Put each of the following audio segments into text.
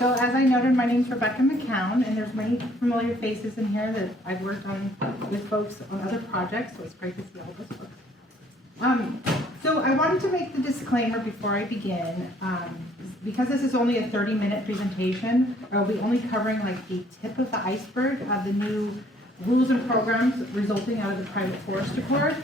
So as I noted, my name's Rebecca McCoun, and there's many familiar faces in here that I've worked on with folks on other projects, so it's great to see all those folks. So I wanted to make the disclaimer before I begin. Because this is only a 30-minute presentation, I'll be only covering like the tip of the iceberg of the new rules and programs resulting out of the Private Forest Accord.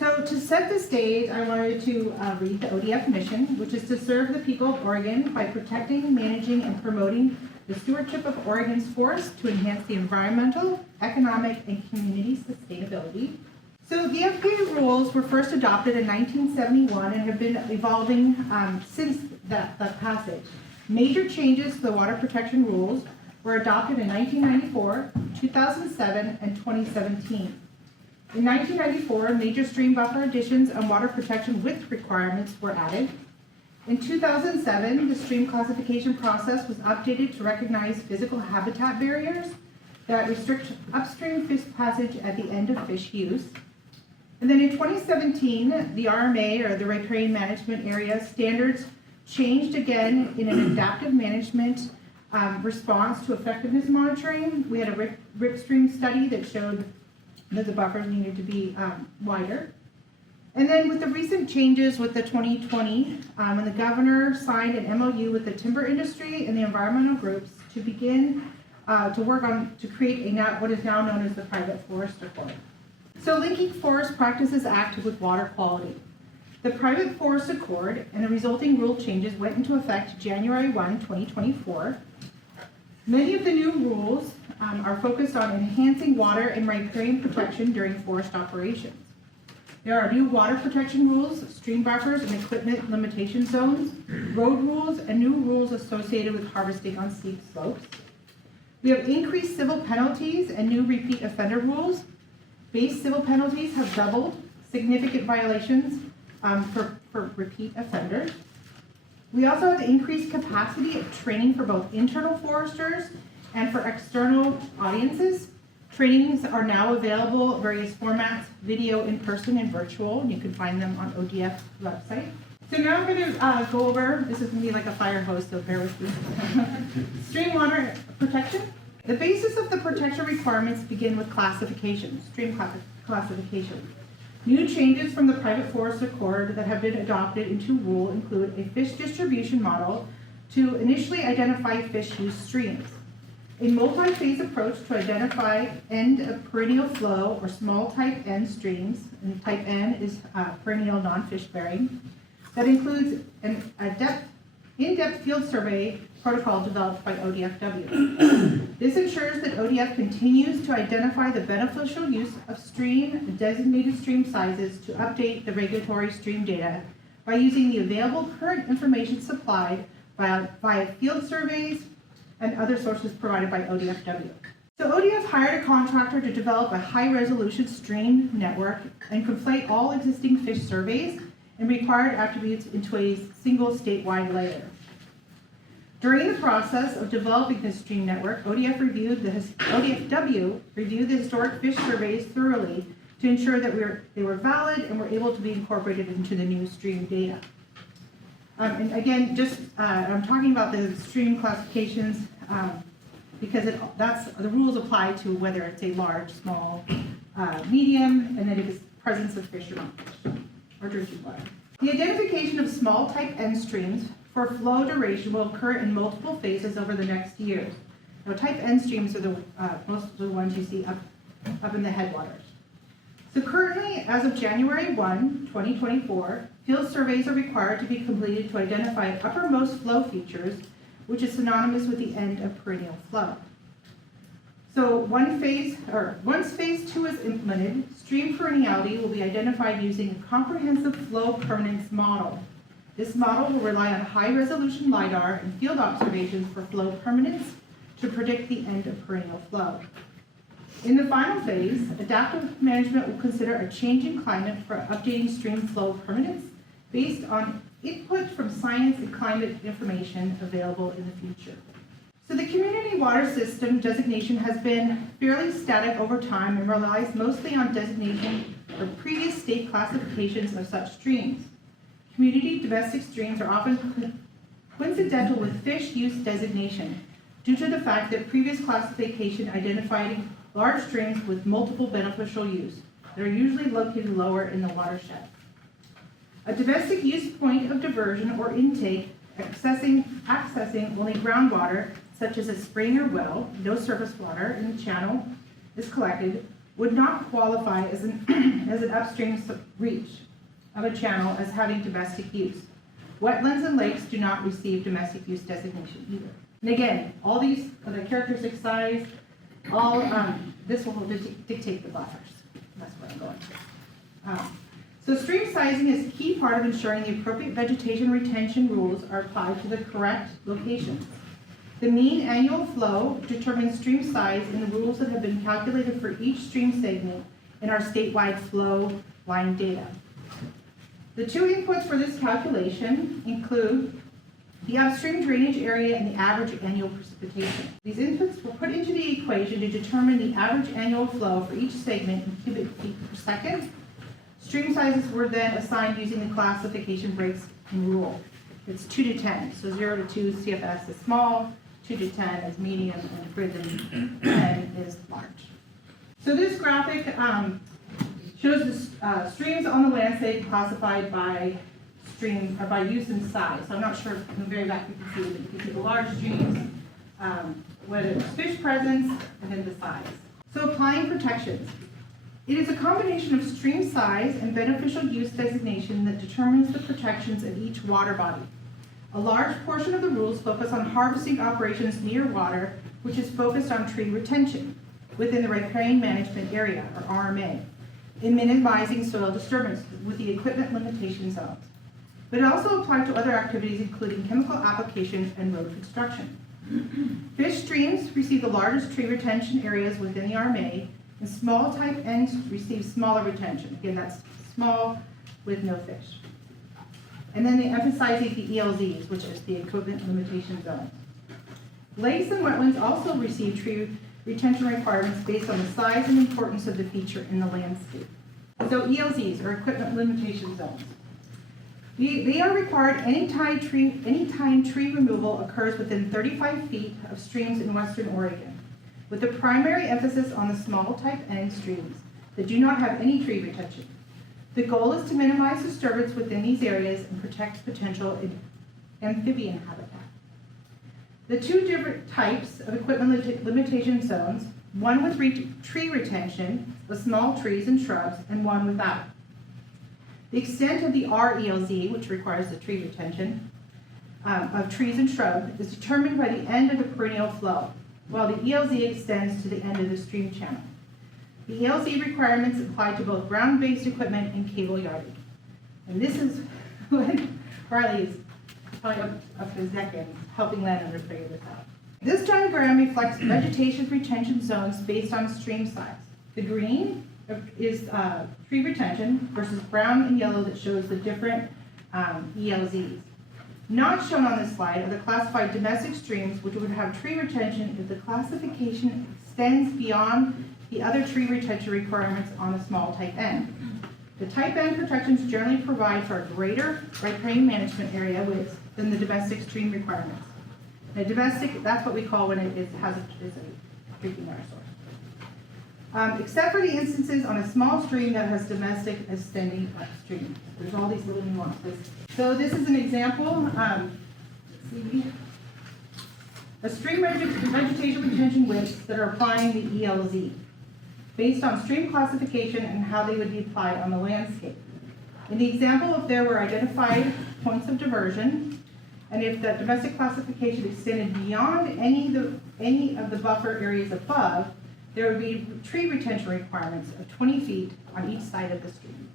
So to set the stage, I wanted to read the ODF mission, which is to serve the people of Oregon by protecting, managing, and promoting the stewardship of Oregon's forests to enhance the environmental, economic, and community sustainability. So the FPA rules were first adopted in 1971 and have been evolving since that passage. Major changes to the water protection rules were adopted in 1994, 2007, and 2017. In 1994, major stream buffer additions and water protection width requirements were added. In 2007, the stream classification process was updated to recognize physical habitat barriers that restrict upstream fish passage at the end of fish use. And then in 2017, the RMA, or the Riparian Management Area standards, changed again in an adaptive management response to effectiveness monitoring. We had a rip stream study that showed that the buffers needed to be wider. And then with the recent changes with the 2020, when the governor signed an MOU with the timber industry and the environmental groups to begin to work on to create what is now known as the Private Forest Accord. So linking Forest Practices Act with water quality. The Private Forest Accord and the resulting rule changes went into effect January 1, 2024. Many of the new rules are focused on enhancing water and riparian protection during forest operations. There are new water protection rules, stream buffers and equipment limitation zones, road rules, and new rules associated with harvesting on steep slopes. We have increased civil penalties and new repeat offender rules. Base civil penalties have doubled, significant violations for repeat offenders. We also have increased capacity of training for both internal foresters and for external audiences. Trainings are now available in various formats, video, in person, and virtual. You can find them on ODF website. So now I'm going to go over, this is going to be like a fire hose, so bear with me. Stream water protection. The basis of the protection requirements begin with classification, stream classification. New changes from the Private Forest Accord that have been adopted into rule include a fish distribution model to initially identify fish use streams, a multi-phase approach to identify end of perennial flow or small type N streams, and type N is perennial non-fish bearing, that includes an in-depth field survey protocol developed by ODFW. This ensures that ODF continues to identify the beneficial use of stream and designated stream sizes to update the regulatory stream data by using the available current information supplied via field surveys and other sources provided by ODFW. So ODF hired a contractor to develop a high-resolution stream network and conflate all existing fish surveys and required attributes into a single statewide layer. During the process of developing this stream network, ODFW reviewed the historic fish surveys thoroughly to ensure that they were valid and were able to be incorporated into the new stream data. And again, I'm talking about the stream classifications because the rules apply to whether it's a large, small, medium, and then if it's presence of fish or non-fish, or drinking water. The identification of small type N streams for flow duration will occur in multiple phases over the next years. Now, type N streams are most of the ones you see up in the headwaters. So currently, as of January 1, 2024, field surveys are required to be completed to identify uppermost flow features, which is synonymous with the end of perennial flow. So once phase 2 is implemented, stream perenniality will be identified using a comprehensive flow permanence model. This model will rely on high-resolution LiDAR and field observations for flow permanence to predict the end of perennial flow. In the final phase, adaptive management will consider a changing climate for updating stream flow permanence based on input from science and climate information available in the future. So the community water system designation has been fairly static over time and relies mostly on designation or previous state classifications of such streams. Community domestic streams are often coincidental with fish use designation due to the fact that previous classification identified large streams with multiple beneficial use. They're usually located lower in the watershed. A domestic use point of diversion or intake accessing only groundwater, such as a spring or well, no surface water in the channel is collected, would not qualify as an upstream reach of a channel as having domestic use. Wetlands and lakes do not receive domestic use designation either. And again, all these the characteristic size, all this will dictate the buffers. That's what I'm going to. So stream sizing is a key part of ensuring the appropriate vegetation retention rules are applied to the correct locations. The mean annual flow determines stream size in the rules that have been calculated for each stream segment in our statewide flow line data. The two inputs for this calculation include the upstream drainage area and the average annual precipitation. These inputs were put into the equation to determine the average annual flow for each segment in cubic feet per second. Stream sizes were then assigned using the classification breaks in rule. It's 2 to 10, so 0 to 2 CFS is small, 2 to 10 is medium, and greater than 10 is large. So this graphic shows the streams on the landscape classified by stream or by use and size. So I'm not sure in the very back you can see, but you can see the large streams, whether it's fish presence, and then the size. So applying protections. It is a combination of stream size and beneficial use designation that determines the protections of each water body. A large portion of the rules focus on harvesting operations near water, which is focused on tree retention within the riparian management area, or RMA, in minimizing soil disturbance with the equipment limitation zones. But it also applies to other activities, including chemical application and road construction. Fish streams receive the largest tree retention areas within the RMA, and small type ends receive smaller retention. Again, that's small with no fish. And then they emphasize the ELZs, which is the equipment limitation zones. Lakes and wetlands also receive tree retention requirements based on the size and importance of the feature in the landscape. So ELZs, or equipment limitation zones. They are required anytime tree removal occurs within 35 feet of streams in western Oregon, with the primary emphasis on the small type end streams that do not have any tree retention. The goal is to minimize disturbance within these areas and protect potential amphibian habitat. The two different types of equipment limitation zones, one with tree retention, with small trees and shrubs, and one without. The extent of the RELZ, which requires the tree retention of trees and shrubs, is determined by the end of the perennial flow, while the ELZ extends to the end of the stream channel. The ELZ requirements apply to both ground-based equipment and cable yarding. And this is when Riley is probably up to his decade helping landowners figure this out. This diagram reflects vegetation retention zones based on stream size. The green is tree retention versus brown and yellow that shows the different ELZs. Not shown on this slide are the classified domestic streams, which would have tree retention if the classification extends beyond the other tree retention requirements on a small type N. The type N protections generally provide for a greater riparian management area than the domestic stream requirements. The domestic, that's what we call when it is a drinking water source. Except for the instances on a small stream that has domestic extending upstream. There's all these little nuances. So this is an example. Let's see. A stream vegetation retention widths that are applying the ELZ based on stream classification and how they would be applied on the landscape. In the example, if there were identified points of diversion, and if the domestic classification extended beyond any of the buffer areas above, there would be tree retention requirements of 20 feet on each side of the stream.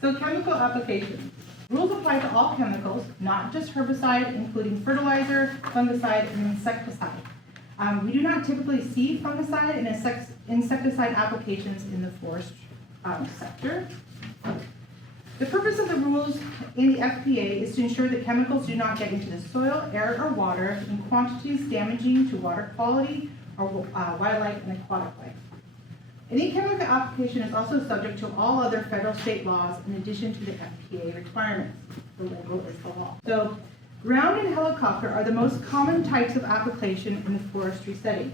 So chemical application. Rules apply to all chemicals, not just herbicide, including fertilizer, fungicide, and insecticide. We do not typically see fungicide and insecticide applications in the forest sector. The purpose of the rules in the FPA is to ensure that chemicals do not get into the soil, air, or water in quantities damaging to water quality or wildlife and aquatic life. Any chemical application is also subject to all other federal state laws in addition to the FPA requirements. The label is the law. So Ground and helicopter are the most common types of application in the forestry setting.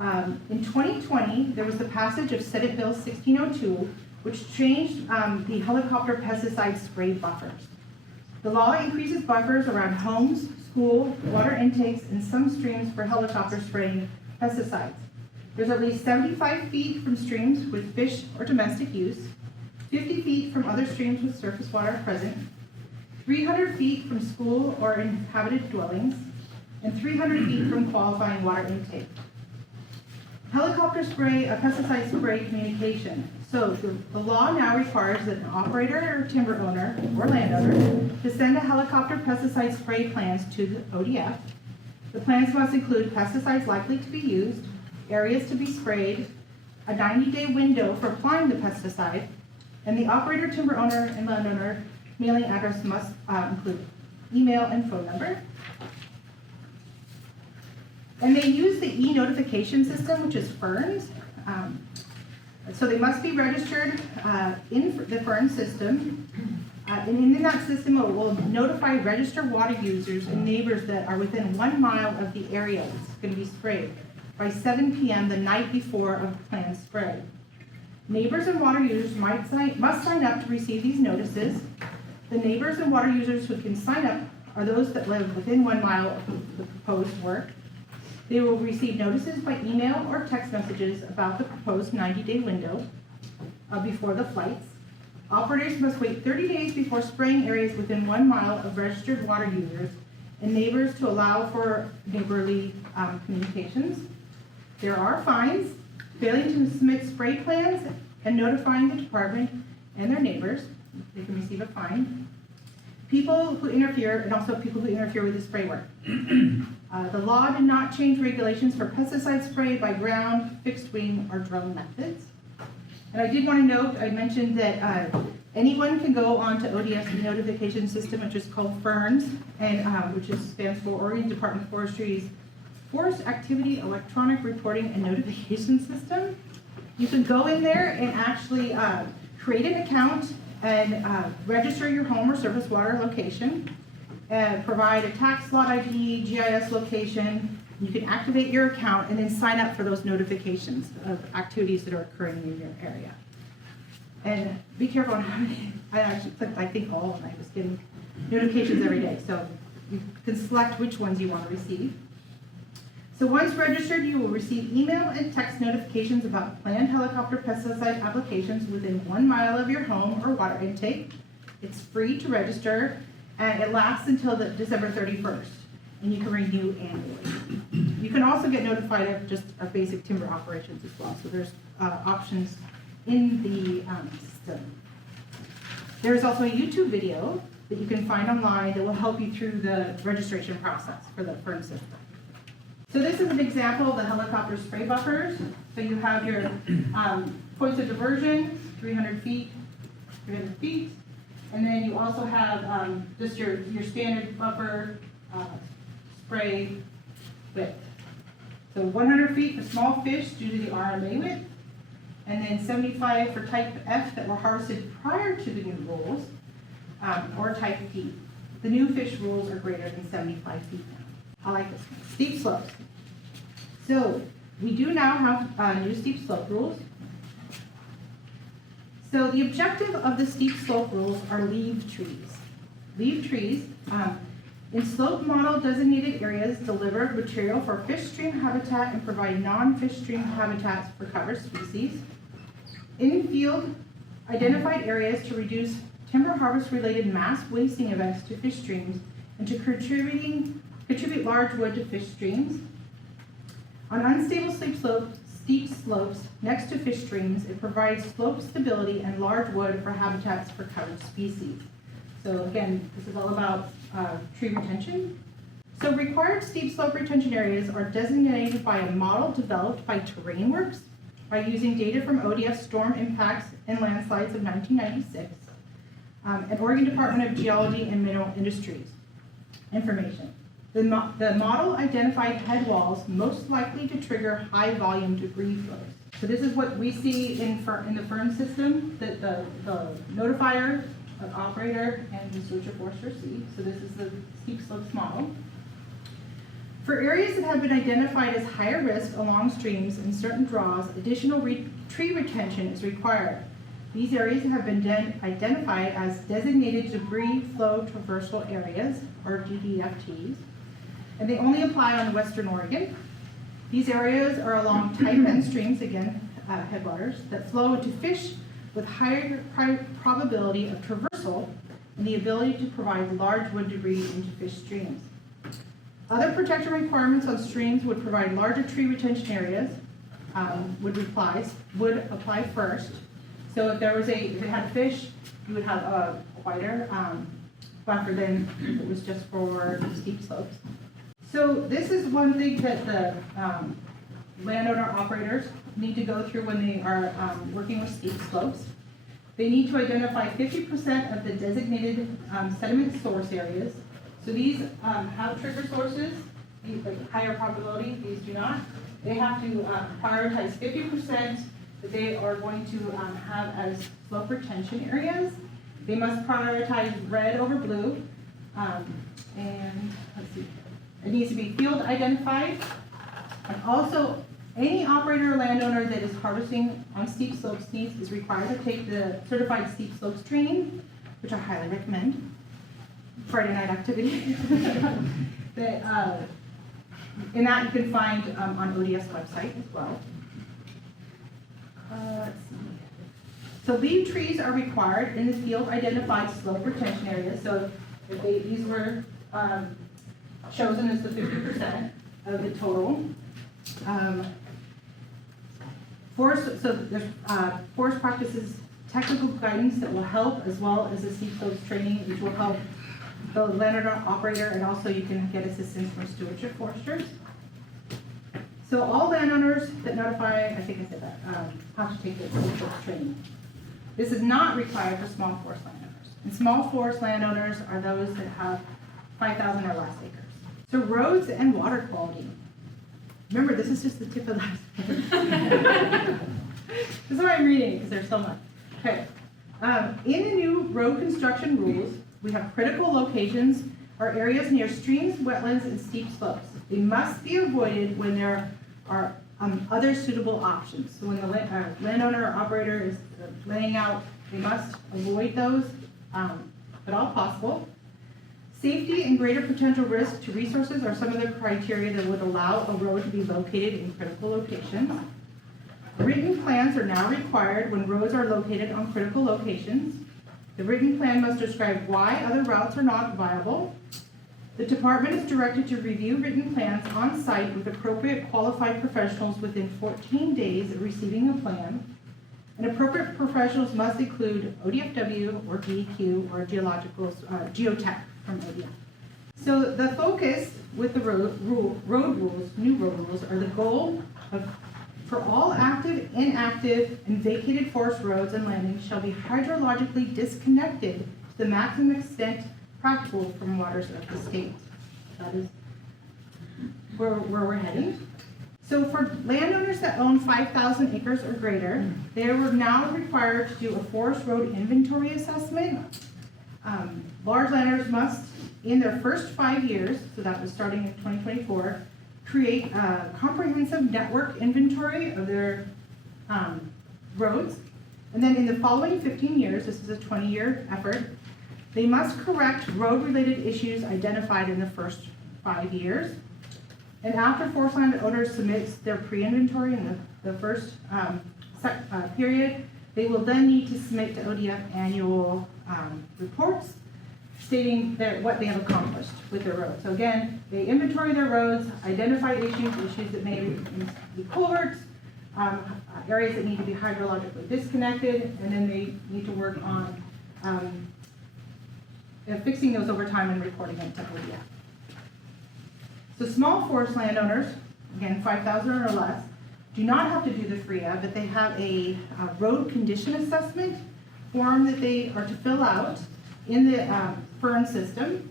In 2020, there was the passage of Senate Bill 1602, which changed the helicopter pesticide spray buffers. The law increases buffers around homes, school, water intakes, and some streams for helicopter spraying pesticides. There's at least 75 feet from streams with fish or domestic use, 50 feet from other streams with surface water present, 300 feet from school or inhabited dwellings, and 300 feet from qualifying water intake. Helicopter spray, pesticide spray communication. So the law now requires that an operator or timber owner or landowner to send a helicopter pesticide spray plans to the ODF. The plans must include pesticides likely to be used, areas to be sprayed, a 90-day window for applying the pesticide, and the operator, timber owner, and landowner mailing address must include email and phone number. And they use the e-notification system, which is FERNS. So they must be registered in the FERNS system. And in that system, it will notify registered water users and neighbors that are within 1 mile of the area that's going to be sprayed by 7 p.m. the night before of the planned spray. Neighbors and water users must sign up to receive these notices. The neighbors and water users who can sign up are those that live within 1 mile of the proposed work. They will receive notices by email or text messages about the proposed 90-day window before the flights. Operators must wait 30 days before spraying areas within 1 mile of registered water users and neighbors to allow for neighborly communications. There are fines. Failing to submit spray plans and notifying the department and their neighbors, they can receive a fine. People who interfere, and also people who interfere with the spray work. The law did not change regulations for pesticide spray by ground, fixed wing, or drone methods. And I did want to note, I mentioned that anyone can go onto ODF's notification system, which is called FERNS, and which stands for Oregon Department of Forestry's Forest Activity Electronic Reporting and Notification System. You can go in there and actually create an account and register your home or surface water location, and provide a tax lot ID, GIS location. You can activate your account and then sign up for those notifications of activities that are occurring in your area. And be careful on how many, I actually clicked, I think all, and I was getting notifications every day. So you can select which ones you want to receive. So once registered, you will receive email and text notifications about planned helicopter pesticide applications within 1 mile of your home or water intake. It's free to register, and it lasts until December 31st, and you can renew annually. You can also get notified of just basic timber operations as well, so there's options in the system. There's also a YouTube video that you can find online that will help you through the registration process for the FERN system. So this is an example of the helicopter spray buffers. So you have your points of diversion, 300 feet, and then you also have just your standard buffer spray width. So 100 feet for small fish due to the RMA width, and then 75 for type F that were harvested prior to the new rules, or type P. The new fish rules are greater than 75 feet now. I like this one. Steep slopes. So we do now have new steep slope rules. So the objective of the steep slope rules are leave trees. Leave trees in slope model designated areas deliver material for fish stream habitat and provide non-fish stream habitats for cover species. In field identified areas to reduce timber harvest related mass wasting events to fish streams and to contribute large wood to fish streams. On unstable steep slopes next to fish streams, it provides slope stability and large wood for habitats for covered species. So again, this is all about tree retention. So required steep slope retention areas are designated by a model developed by TerrainWorks by using data from ODF storm impacts and landslides of 1996 and Oregon Department of Geology and Mineral Industries information. The model identified head walls most likely to trigger high volume debris flows. So this is what we see in the FERN system, that the notifier an operator and the stewardship forester C. So this is the steep slopes model. For areas that have been identified as higher risk along streams and certain draws, additional tree retention is required. These areas have been identified as designated debris flow traversal areas, or DDFTs, and they only apply on Western Oregon. These areas are along tight bend streams, again, headwaters, that flow into fish with higher probability of traversal and the ability to provide large wood debris into fish streams. Other protection requirements on streams would provide larger tree retention areas, would apply first. So if it had fish, you would have a wider buffer than if it was just for steep slopes. So this is one thing that the landowner operators need to go through when they are working with steep slopes. They need to identify 50% of the designated sediment source areas. So these have trigger sources, like higher probability, these do not. They have to prioritize 50% that they are going to have as slope retention areas. They must prioritize red over blue. And let's see, it needs to be field identified. And also, any operator or landowner that is harvesting on steep slopes is required to take the certified steep slopes training, which I highly recommend. Friday night activity. And that you can find on ODF's website as well. Let's see. So leaf trees are required in the field identified slope retention areas. So if these were chosen as the 50% of the total. There's forest practices technical guidance that will help, as well as the steep slopes training, which will help the landowner operator, and also you can get assistance from stewardship foresters. So all landowners that notify, I think I said that, have to take the steep slopes training. This is not required for small forest landowners. And small forest landowners are those that have 5,000 or less acres. So roads and water quality. Remember, this is just the tip of the iceberg. This is why I'm reading, because there's so much. Okay. In the new road construction rules, we have critical locations or areas near streams, wetlands, and steep slopes. They must be avoided when there are other suitable options. So when the landowner or operator is laying out, they must avoid those, if all possible. Safety and greater potential risk to resources are some of the criteria that would allow a road to be located in critical locations. Written plans are now required when roads are located on critical locations. The written plan must describe why other routes are not viable. The department is directed to review written plans on site with appropriate qualified professionals within 14 days of receiving a plan. And appropriate professionals must include ODFW or DEQ or geotech from ODF. So the focus with the new road rules are the goal of for all active, inactive, and vacated forest roads and landings shall be hydrologically disconnected to the maximum extent practical from waters of the state. That is where we're heading. So for landowners that own 5,000 acres or greater, they are now required to do a forest road inventory assessment. Large landowners must, in their first 5 years, so that was starting in 2024, create a comprehensive network inventory of their roads. And then in the following 15 years, this is a 20-year effort, they must correct road-related issues identified in the first 5 years. And after forest land owners submits their pre-inventory in the first period, they will then need to submit to ODF annual reports stating what they have accomplished with their roads. So again, they inventory their roads, identify issues that may be culverts, areas that need to be hydrologically disconnected, and then they need to work on fixing those over time and reporting it to ODF. So small forest landowners, again 5,000 or less, do not have to do the FRIA, but they have a road condition assessment form that they are to fill out in the FERN system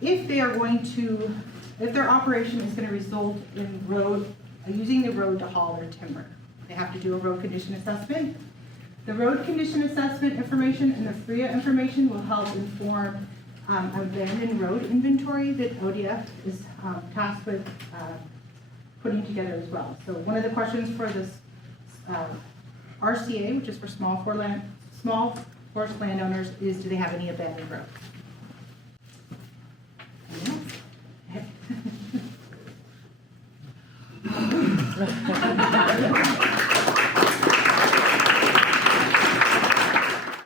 if their operation is going to result in using the road to haul their timber. They have to do a road condition assessment. The road condition assessment information and the FRIA information will help inform abandoned road inventory that ODF is tasked with putting together as well. So one of the questions for this RCA, which is for small forest landowners, is do they have any abandoned roads? Anyone else?